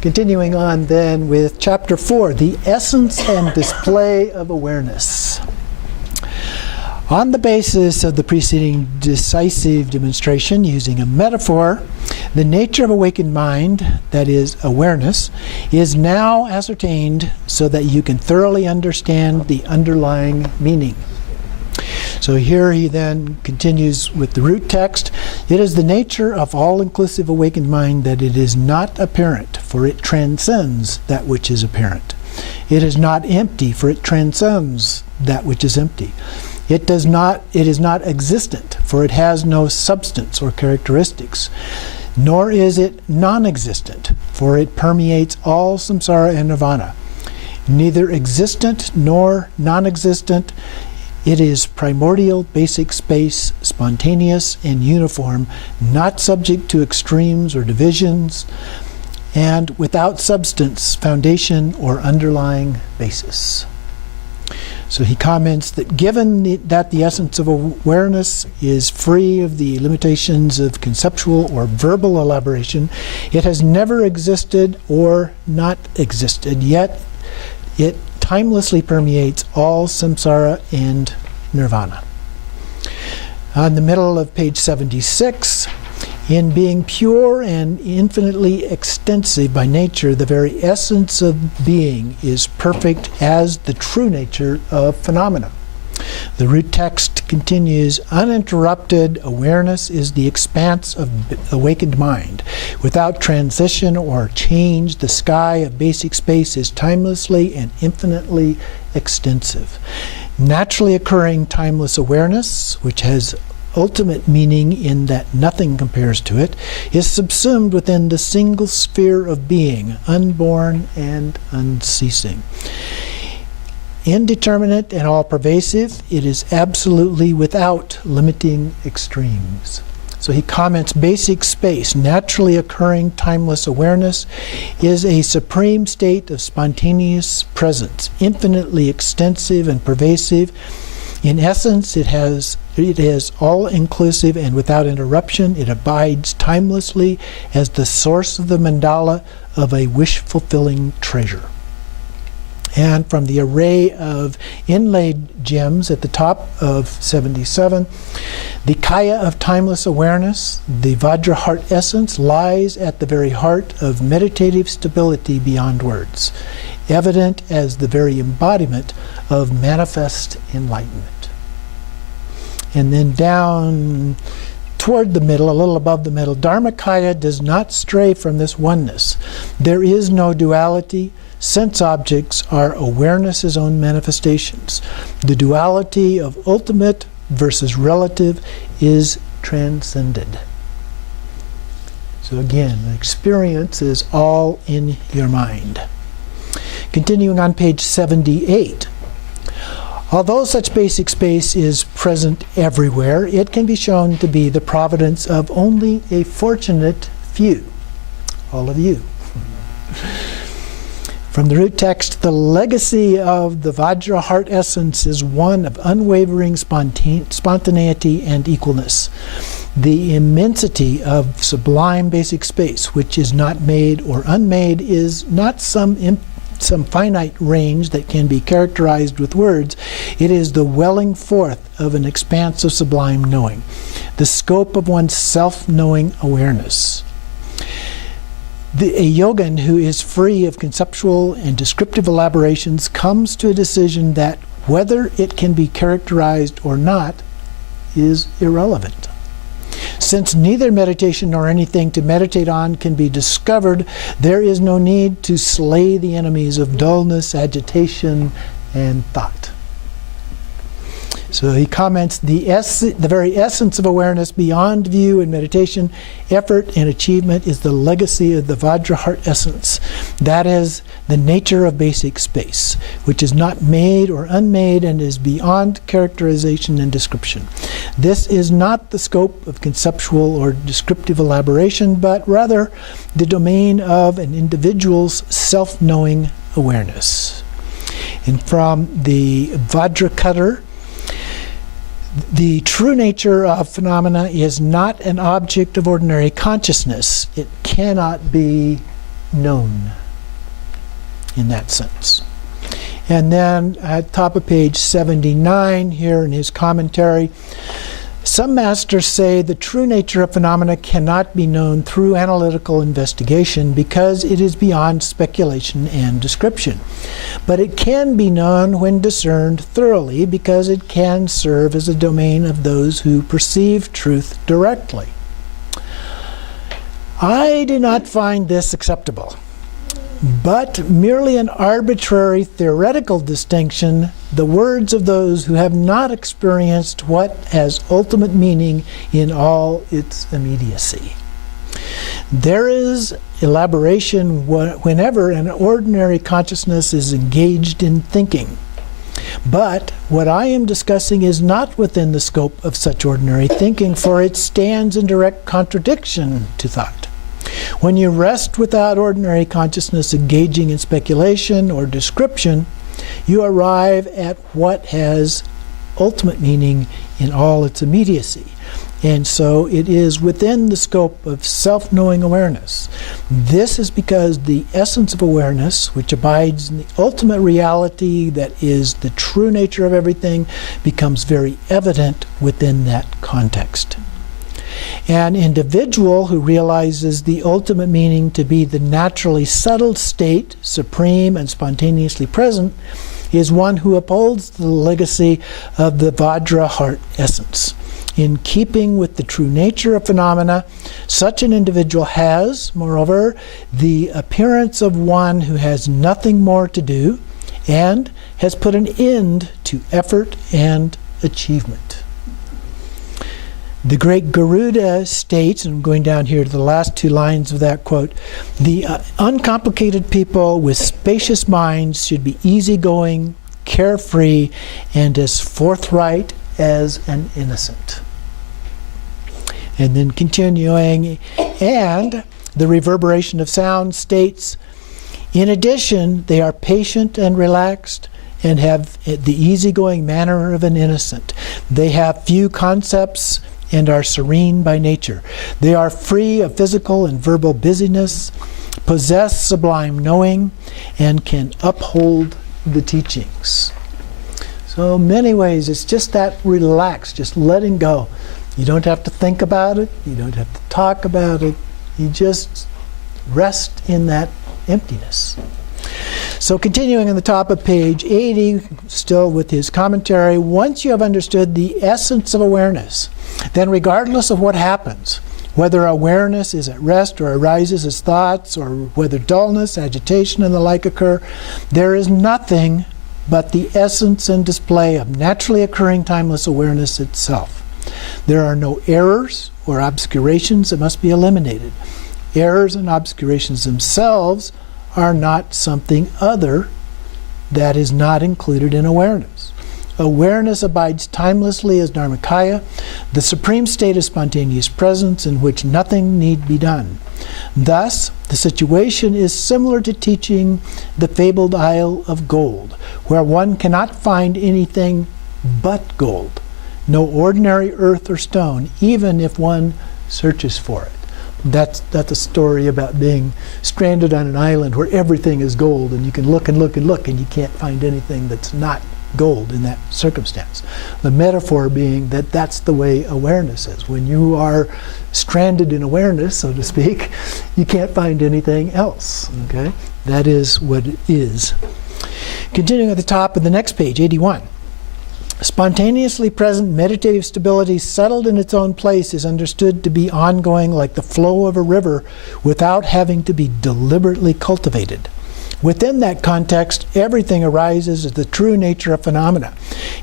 Continuing on then with Chapter 4, the essence and display of awareness. On the basis of the preceding decisive demonstration using a metaphor, the nature of awakened mind, that is, awareness, is now ascertained so that you can thoroughly understand the underlying meaning. So here he then continues with the root text. It is the nature of all-inclusive awakened mind that it is not apparent, for it transcends that which is apparent. It is not empty, for it transcends that which is empty. It is not existent, for it has no substance or characteristics. Nor is it non-existent, for it permeates all samsara and nirvana. Neither existent nor non-existent, it is primordial, basic space, spontaneous and uniform, not subject to extremes or divisions, and without substance, foundation, or underlying basis. So he comments that given that the essence of awareness is free of the limitations of conceptual or verbal elaboration, it has never existed or not existed, yet it timelessly permeates all samsara and nirvana. On the middle of page 76, in being pure and infinitely extensive by nature, the very essence of being is perfect as the true nature of phenomena. The root text continues, uninterrupted awareness is the expanse of awakened mind. Without transition or change, the sky of basic space is timelessly and infinitely extensive. Naturally occurring timeless awareness, which has ultimate meaning in that nothing compares to it, is subsumed within the single sphere of being, unborn and unceasing. Indeterminate and all-pervasive, it is absolutely without limiting extremes. So he comments, basic space, naturally occurring timeless awareness, is a supreme state of spontaneous presence, infinitely extensive and pervasive. In essence, it is all-inclusive and without interruption. It abides timelessly as the source of the mandala of a wish-fulfilling treasure. And from the array of inlaid gems at the top of 77, the kaya of timeless awareness, the Vajra heart essence, lies at the very heart of meditative stability beyond words, evident as the very embodiment of manifest enlightenment. And then down toward the middle, a little above the middle, Dharmakaya does not stray from this oneness. There is no duality. Sense objects are awareness's own manifestations. The duality of ultimate versus relative is transcended. So again, the experience is all in your mind. Continuing on page 78. Although such basic space is present everywhere, it can be shown to be the providence of only a fortunate few. All of you. From the root text, the legacy of the Vajra heart essence is one of unwavering spontaneity and equalness. The immensity of sublime basic space, which is not made or unmade, is not some finite range that can be characterized with words. It is the welling forth of an expanse of sublime knowing, the scope of one's self-knowing awareness. A yogin who is free of conceptual and descriptive elaborations comes to a decision that whether it can be characterized or not is irrelevant. Since neither meditation nor anything to meditate on can be discovered, there is no need to slay the enemies of dullness, agitation, and thought. So he comments, the very essence of awareness beyond view and meditation, effort and achievement is the legacy of the Vajra heart essence. That is the nature of basic space, which is not made or unmade and is beyond characterization and description. This is not the scope of conceptual or descriptive elaboration, but rather the domain of an individual's self-knowing awareness. And from the Vajracutter, the true nature of phenomena is not an object of ordinary consciousness. It cannot be known in that sense. And then at top of page 79 here in his commentary, some masters say the true nature of phenomena cannot be known through analytical investigation because it is beyond speculation and description. But it can be known when discerned thoroughly because it can serve as a domain of those who perceive truth directly. I do not find this acceptable, but merely an arbitrary theoretical distinction, the words of those who have not experienced what has ultimate meaning in all its immediacy. There is elaboration whenever an ordinary consciousness is engaged in thinking. But what I am discussing is not within the scope of such ordinary thinking, for it stands in direct contradiction to thought. When you rest without ordinary consciousness engaging in speculation or description, you arrive at what has ultimate meaning in all its immediacy. And so it is within the scope of self-knowing awareness. This is because the essence of awareness, which abides in the ultimate reality that is the true nature of everything, becomes very evident within that context. An individual who realizes the ultimate meaning to be the naturally settled state, supreme and spontaneously present, is one who upholds the legacy of the Vajra heart essence. In keeping with the true nature of phenomena, such an individual has, moreover, the appearance of one who has nothing more to do and has put an end to effort and achievement. The great Garuda states, and I'm going down here to the last two lines of that quote, the uncomplicated people with spacious minds should be easygoing, carefree, and as forthright as an innocent. And then continuing, and the reverberation of sound states, in addition, they are patient and relaxed and have the easygoing manner of an innocent. They have few concepts and are serene by nature. They are free of physical and verbal busyness, possess sublime knowing, and can uphold the teachings. So in many ways, it's just that relaxed, just letting go. You don't have to think about it. You don't have to talk about it. You just rest in that emptiness. So continuing on the top of page 80, still with his commentary, once you have understood the essence of awareness, then regardless of what happens, whether awareness is at rest or arises as thoughts, or whether dullness, agitation, and the like occur, there is nothing but the essence and display of naturally occurring timeless awareness itself. There are no errors or obscurations that must be eliminated. Errors and obscurations themselves are not something other that is not included in awareness. Awareness abides timelessly as Dharmakaya, the supreme state of spontaneous presence in which nothing need be done. Thus, the situation is similar to teaching the fabled Isle of Gold, where one cannot find anything but gold, no ordinary earth or stone, even if one searches for it. That's a story about being stranded on an island where everything is gold, and you can look and look and look, and you can't find anything that's not gold in that circumstance. The metaphor being that that's the way awareness is. When you are stranded in awareness, so to speak, you can't find anything else. Okay? That is what it is. Continuing at the top of the next page, 81. Spontaneously present meditative stability settled in its own place is understood to be ongoing like the flow of a river without having to be deliberately cultivated. Within that context, everything arises as the true nature of phenomena.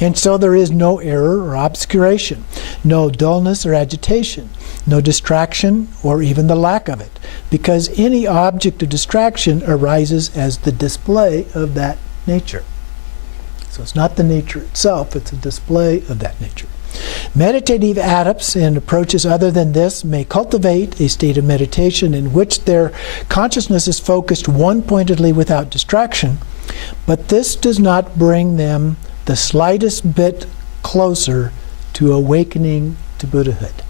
And so there is no error or obscuration, no dullness or agitation, no distraction or even the lack of it, because any object of distraction arises as the display of that nature. So it's not the nature itself, it's a display of that nature. Meditative adepts and approaches other than this may cultivate a state of meditation in which their consciousness is focused one-pointedly without distraction, but this does not bring them the slightest bit closer to awakening to Buddhahood.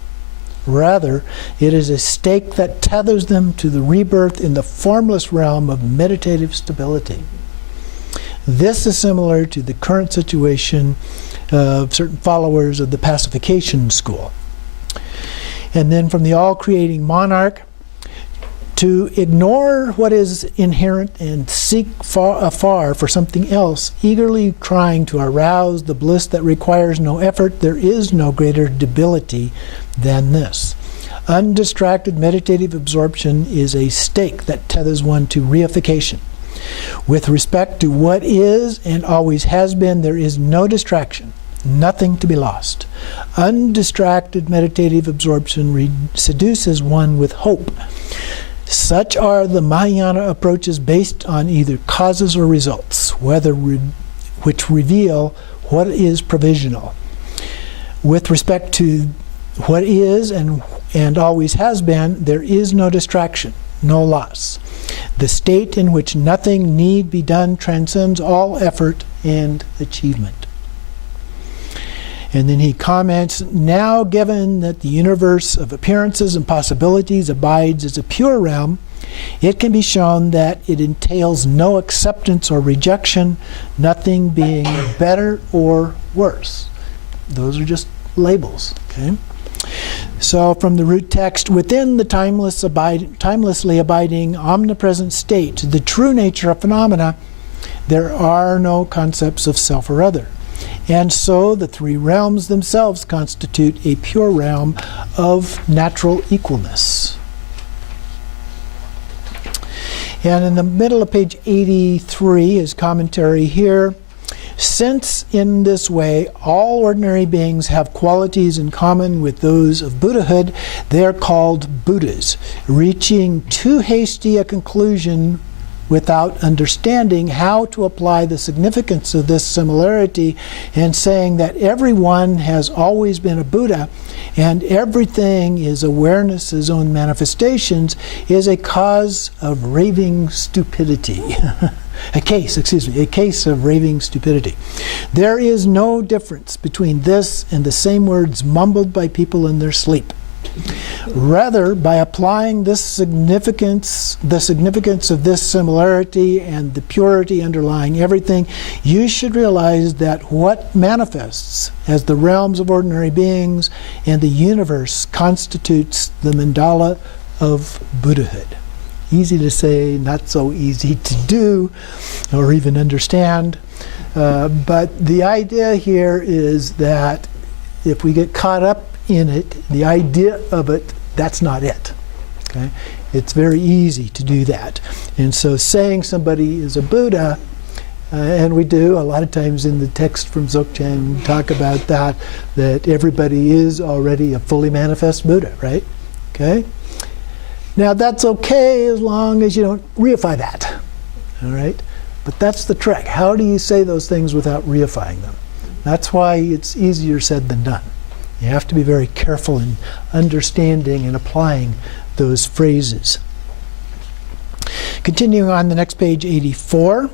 Rather, it is a stake that tethers them to the rebirth in the formless realm of meditative stability. This is similar to the current situation of certain followers of the pacification school. And then from the all-creating monarch, to ignore what is inherent and seek afar for something else, eagerly trying to arouse the bliss that requires no effort, there is no greater debility than this. Undistracted meditative absorption is a stake that tethers one to reification. With respect to what is and always has been, there is no distraction, nothing to be lost. Undistracted meditative absorption seduces one with hope. Such are the Mahayana approaches based on either causes or results, which reveal what is provisional. With respect to what is and always has been, there is no distraction, no loss. The state in which nothing need be done transcends all effort and achievement. And then he comments, now given that the universe of appearances and possibilities abides as a pure realm, it can be shown that it entails no acceptance or rejection, nothing being better or worse. Those are just labels, okay? So from the root text, within the timelessly abiding omnipresent state, the true nature of phenomena, there are no concepts of self or other. And so the three realms themselves constitute a pure realm of natural equalness. And in the middle of page 83, his commentary here, since in this way all ordinary beings have qualities in common with those of Buddhahood, they are called Buddhas. Reaching too hasty a conclusion without understanding how to apply the significance of this similarity and saying that everyone has always been a Buddha and everything is awareness's own manifestations is a cause of raving stupidity. A case of raving stupidity. There is no difference between this and the same words mumbled by people in their sleep. Rather, by applying the significance of this similarity and the purity underlying everything, you should realize that what manifests as the realms of ordinary beings and the universe constitutes the mandala of Buddhahood. Easy to say, not so easy to do or even understand. But the idea here is that if we get caught up in it, the idea of it, that's not it. Okay? It's very easy to do that. And so saying somebody is a Buddha, and we do a lot of times in the text from Dzogchen talk about that everybody is already a fully manifest Buddha, right? Okay? Now that's okay as long as you don't reify that. All right? But that's the trick. How do you say those things without reifying them? That's why it's easier said than done. You have to be very careful in understanding and applying those phrases. Continuing on the next page, 84.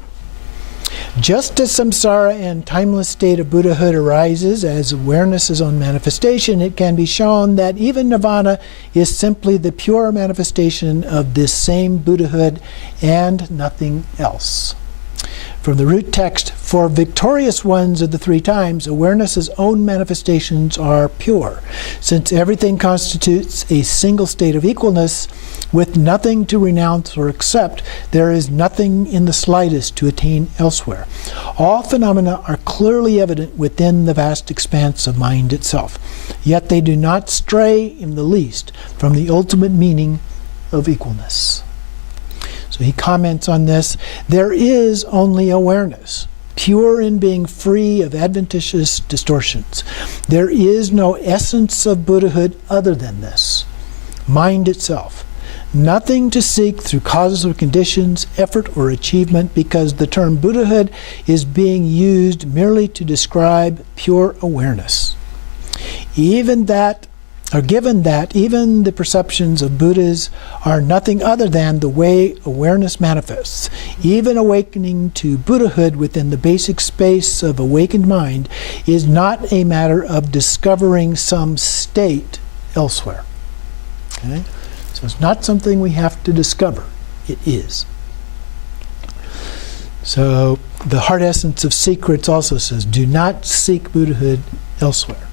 Just as samsara and timeless state of Buddhahood arises as awareness's own manifestation, it can be shown that even nirvana is simply the pure manifestation of this same Buddhahood and nothing else. From the root text, for victorious ones of the three times, awareness's own manifestations are pure, since everything constitutes a single state of equalness, with nothing to renounce or accept, there is nothing in the slightest to attain elsewhere. All phenomena are clearly evident within the vast expanse of mind itself, yet they do not stray in the least from the ultimate meaning of equalness. So he comments on this, there is only awareness, pure in being free of adventitious distortions. There is no essence of Buddhahood other than this, mind itself. Nothing to seek through causes or conditions, effort or achievement, because the term Buddhahood is being used merely to describe pure awareness. Given that even the perceptions of Buddhas are nothing other than the way awareness manifests, even awakening to Buddhahood within the basic space of awakened mind is not a matter of discovering some state elsewhere. Okay? So it's not something we have to discover. It is. So the heart essence of secrets also says, do not seek Buddhahood elsewhere.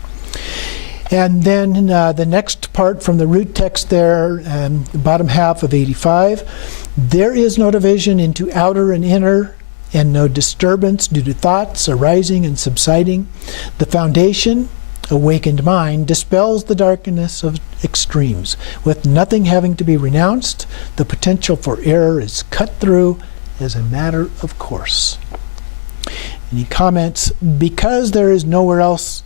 And then the next part from the root text there, the bottom half of 85, there is no division into outer and inner, and no disturbance due to thoughts arising and subsiding. The foundation, awakened mind, dispels the darkness of extremes. With nothing having to be renounced, the potential for error is cut through as a matter of course. And he comments, because there is nowhere else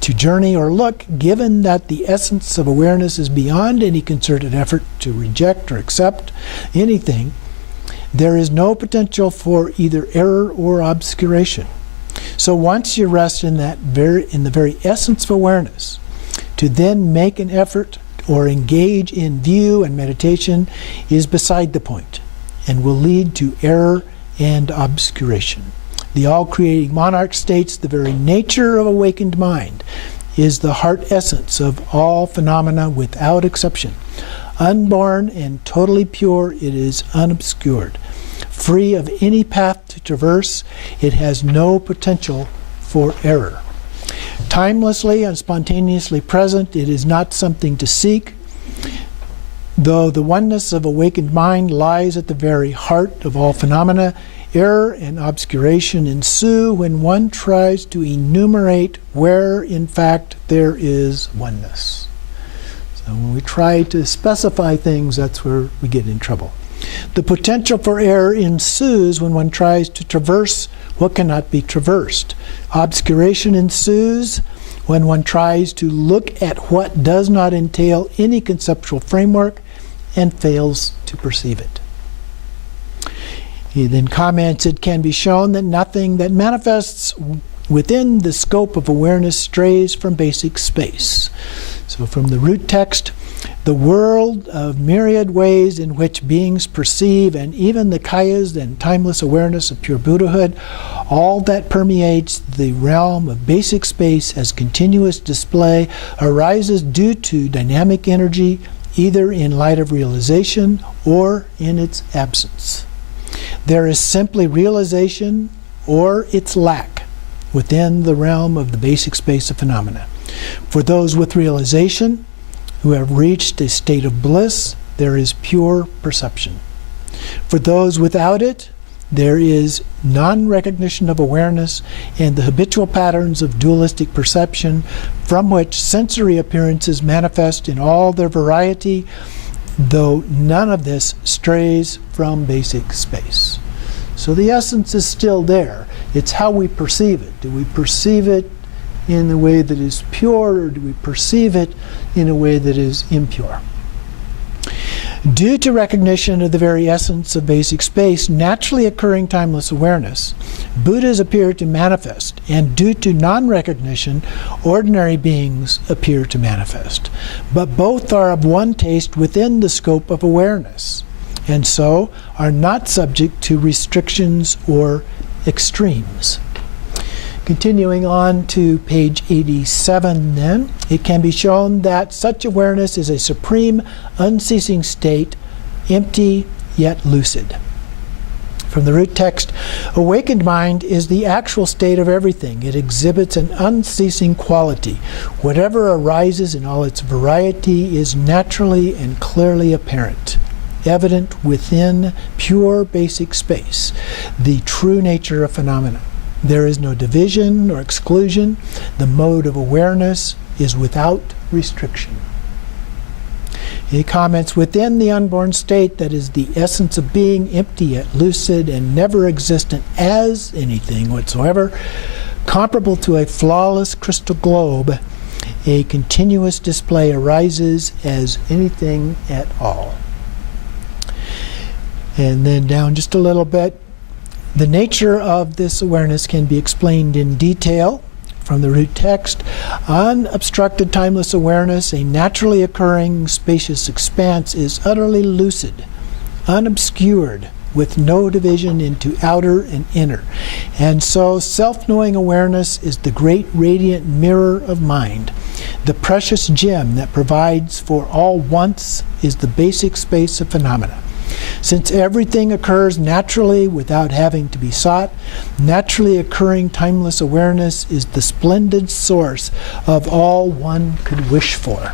to journey or look, given that the essence of awareness is beyond any concerted effort to reject or accept anything, there is no potential for either error or obscuration. So once you rest in the very essence of awareness, to then make an effort or engage in view and meditation is beside the point and will lead to error and obscuration. The all-creating monarch states the very nature of awakened mind is the heart essence of all phenomena without exception. Unborn and totally pure, it is unobscured. Free of any path to traverse, it has no potential for error. Timelessly and spontaneously present, it is not something to seek. Though the oneness of awakened mind lies at the very heart of all phenomena, error and obscuration ensue when one tries to enumerate where, in fact, there is oneness. So when we try to specify things, that's where we get in trouble. The potential for error ensues when one tries to traverse what cannot be traversed. Obscuration ensues when one tries to look at what does not entail any conceptual framework and fails to perceive it. He then comments, it can be shown that nothing that manifests within the scope of awareness strays from basic space. So from the root text, the world of myriad ways in which beings perceive, and even the kayas and timeless awareness of pure Buddhahood, all that permeates the realm of basic space as continuous display arises due to dynamic energy, either in light of realization or in its absence. There is simply realization or its lack within the realm of the basic space of phenomena. For those with realization, who have reached a state of bliss, there is pure perception. For those without it, there is non-recognition of awareness and the habitual patterns of dualistic perception from which sensory appearances manifest in all their variety, though none of this strays from basic space. So the essence is still there. It's how we perceive it. Do we perceive it in a way that is pure, or do we perceive it in a way that is impure? Due to recognition of the very essence of basic space, naturally occurring timeless awareness, Buddhas appear to manifest, and due to non-recognition, ordinary beings appear to manifest. But both are of one taste within the scope of awareness, and so are not subject to restrictions or extremes. Continuing on to page 87 then, it can be shown that such awareness is a supreme, unceasing state, empty yet lucid. From the root text, awakened mind is the actual state of everything. It exhibits an unceasing quality. Whatever arises in all its variety is naturally and clearly apparent, evident within pure basic space, the true nature of phenomena. There is no division or exclusion. The mode of awareness is without restriction. He comments, within the unborn state that is the essence of being, empty yet lucid and never existent as anything whatsoever, comparable to a flawless crystal globe, a continuous display arises as anything at all. And then down just a little bit, the nature of this awareness can be explained in detail from the root text. Unobstructed timeless awareness, a naturally occurring spacious expanse, is utterly lucid, unobscured, with no division into outer and inner. And so self-knowing awareness is the great radiant mirror of mind. The precious gem that provides for all wants is the basic space of phenomena. Since everything occurs naturally without having to be sought, naturally occurring timeless awareness is the splendid source of all one could wish for.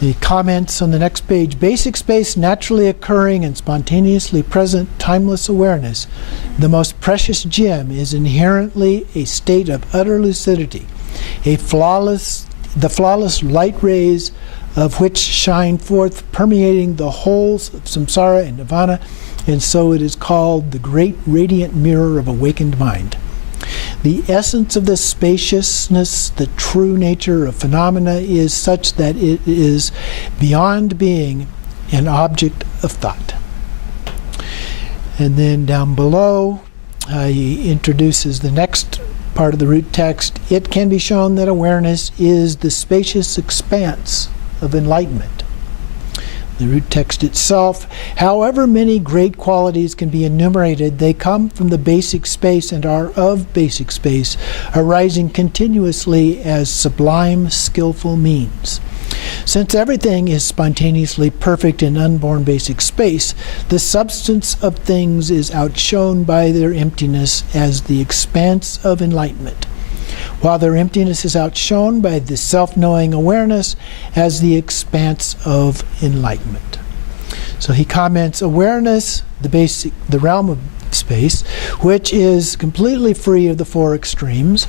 The comments on the next page: basic space, naturally occurring and spontaneously present timeless awareness, the most precious gem, is inherently a state of utter lucidity, the flawless light rays of which shine forth, permeating the whole of samsara and nirvana, and so it is called the great radiant mirror of awakened mind. The essence of this spaciousness, the true nature of phenomena, is such that it is beyond being an object of thought. And then down below, he introduces the next part of the root text. It can be shown that awareness is the spacious expanse of enlightenment. The root text itself: however many great qualities can be enumerated, they come from the basic space and are of basic space, arising continuously as sublime, skillful means. Since everything is spontaneously perfect in unborn basic space, the substance of things is outshone by their emptiness as the expanse of enlightenment, while their emptiness is outshone by the self-knowing awareness as the expanse of enlightenment. So he comments: awareness, the realm of space, which is completely free of the four extremes,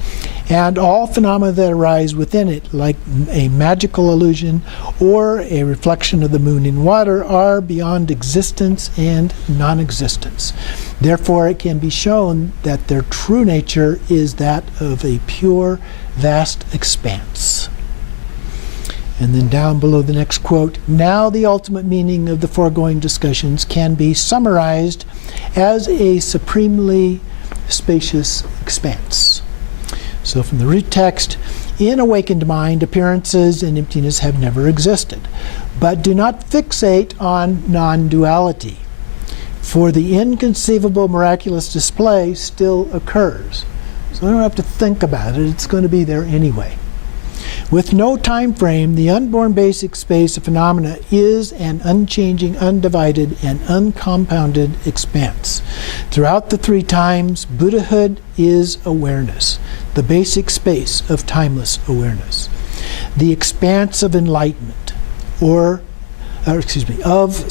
and all phenomena that arise within it, like a magical illusion or a reflection of the moon in water, are beyond existence and non-existence. Therefore, it can be shown that their true nature is that of a pure, vast expanse. And then down below the next quote: now the ultimate meaning of the foregoing discussions can be summarized as a supremely spacious expanse. So from the root text: in awakened mind, appearances and emptiness have never existed. But do not fixate on non-duality, for the inconceivable miraculous display still occurs. So we don't have to think about it, it's going to be there anyway. With no time frame, the unborn basic space of phenomena is an unchanging, undivided, and uncompounded expanse. Throughout the three times, Buddhahood is awareness, the basic space of timeless awareness, the expanse of enlightenment, of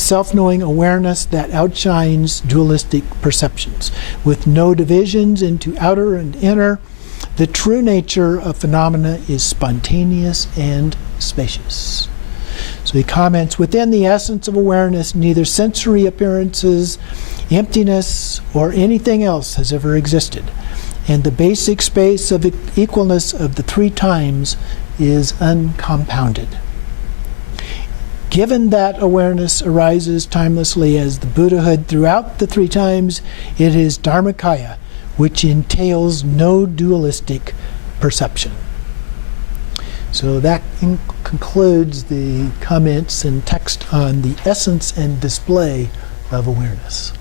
self-knowing awareness that outshines dualistic perceptions, with no divisions into outer and inner. The true nature of phenomena is spontaneous and spacious. So he comments: within the essence of awareness, neither sensory appearances, emptiness, or anything else has ever existed, and the basic space of equalness of the three times is uncompounded. Given that awareness arises timelessly as the Buddhahood throughout the three times, it is Dharmakaya, which entails no dualistic perception. So that concludes the comments and text on the essence and display of awareness.